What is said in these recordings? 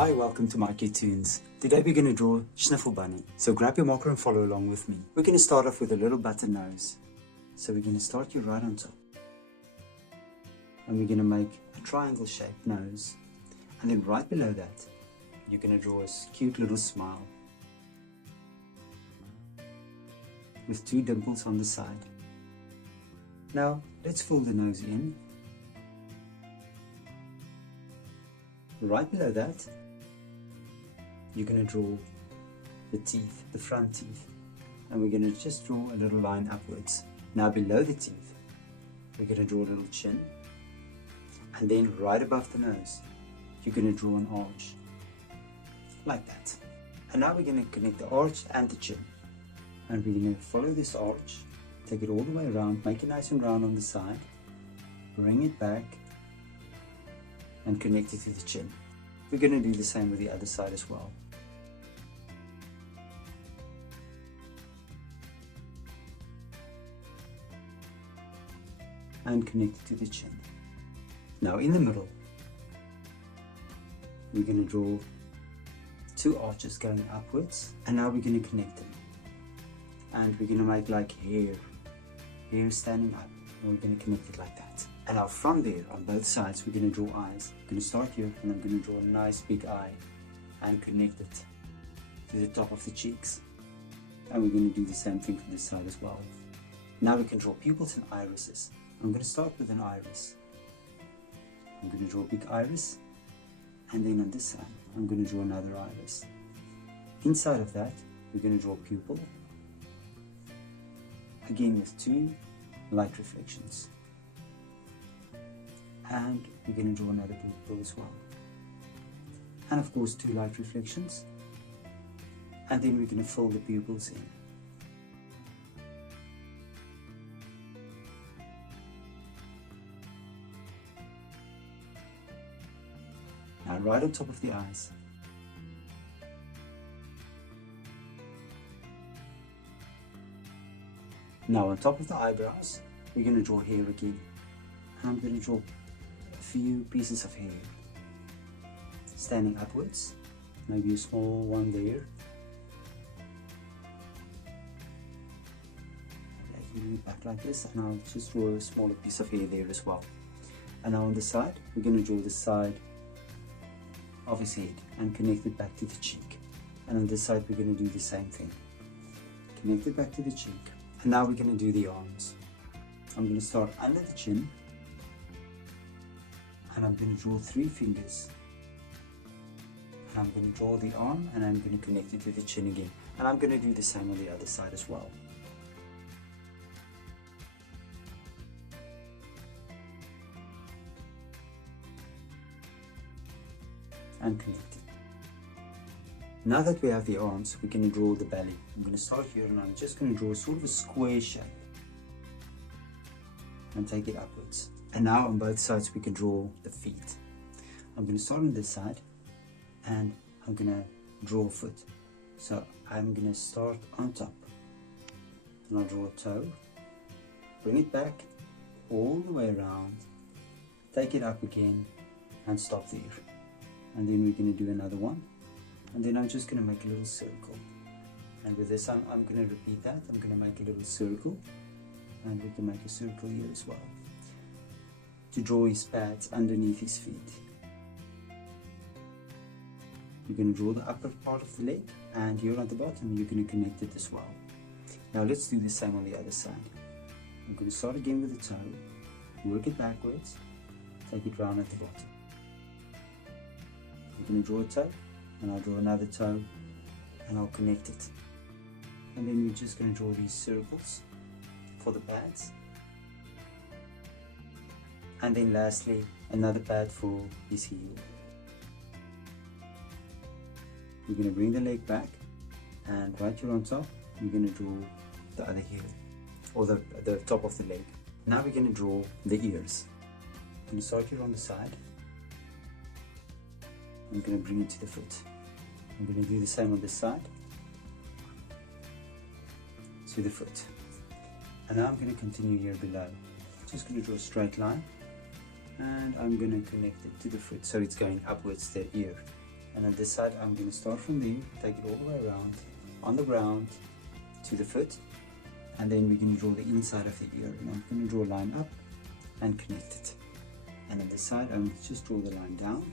Hi, welcome to mycutetoons. Today we're going to draw Schnuffel Bunny. So grab your marker and follow along with me. We're going to start off with a little button nose. So we're going to start you right on top. And we're going to make a triangle shaped nose. And then right below that, you're going to draw a cute little smile with two dimples on the side. Now let's fill the nose in. Right below that, you're going to draw the teeth, the front teeth, and we're going to just draw a little line upwards. Now below the teeth, we're going to draw a little chin, and then right above the nose, you're going to draw an arch, like that. And now we're going to connect the arch and the chin, and we're going to follow this arch, take it all the way around, make it nice and round on the side, bring it back, and connect it to the chin. We're going to do the same with the other side as well. And connect it to the chin. Now in the middle, we're going to draw two arches going upwards, and now we're going to connect them. And we're going to make like hair standing up, and we're going to connect it like that. And now from there, on both sides, we're going to draw eyes. I'm going to start here, and I'm going to draw a nice big eye and connect it to the top of the cheeks. And we're going to do the same thing from this side as well. Now we can draw pupils and irises. I'm going to start with an iris. I'm going to draw a big iris, and then on this side, I'm going to draw another iris. Inside of that, we're going to draw a pupil, again with two light reflections. And we're going to draw another pupil as well. And of course, two light reflections. And then we're going to fill the pupils in. Now right on top of the eyes. Now on top of the eyebrows, we're going to draw hair again. And I'm going to draw a few pieces of hair standing upwards, maybe a small one there. Taking it back like this, and I'll just draw a smaller piece of hair there as well. And now on the side, we're going to draw the side of his head and connect it back to the cheek. And on this side, we're going to do the same thing. Connect it back to the cheek. And now we're going to do the arms. I'm going to start under the chin, and I'm going to draw 3 fingers. And I'm going to draw the arm, and I'm going to connect it to the chin again. And I'm going to do the same on the other side as well. And connect it. Now that we have the arms, we're going to draw the belly. I'm going to start here, and I'm just going to draw sort of a square shape and take it upwards. And now on both sides we can draw the feet. I'm going to start on this side, and I'm going to draw a foot. So I'm going to start on top, and I'll draw a toe, bring it back all the way around, take it up again, and stop there. And then we're going to do another one, and then I'm just going to make a little circle. And with this I'm going to repeat that. I'm going to make a little circle, and we can make a circle here as well to draw his pads underneath his feet. You're going to draw the upper part of the leg, and here at the bottom you're going to connect it as well. Now let's do the same on the other side. I'm going to start again with the toe, work it backwards, take it round at the bottom. I'm going to draw a toe, and I'll draw another toe, and I'll connect it. And then we're just going to draw these circles for the pads. And then lastly, another pad for his heel. We're going to bring the leg back, and right here on top, we're going to draw the other heel, or the top of the leg. Now we're going to draw the ears. I'm going to start here on the side. I'm going to bring it to the foot. I'm going to do the same on this side, to the foot. And now I'm going to continue here below. Just going to draw a straight line, and I'm going to connect it to the foot so it's going upwards the ear. And on this side, I'm going to start from there, take it all the way around, on the ground, to the foot. And then we're going to draw the inside of the ear. And I'm going to draw a line up and connect it. And on this side, I'm going to just draw the line down.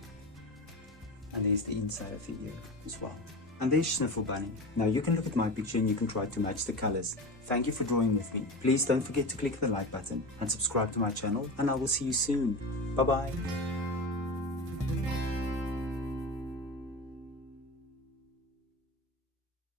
And there's the inside of the ear as well. And there's Schnuffel Bunny. Now you can look at my picture and you can try to match the colors. Thank you for drawing with me. Please don't forget to click the like button and subscribe to my channel, and I will see you soon. Bye bye.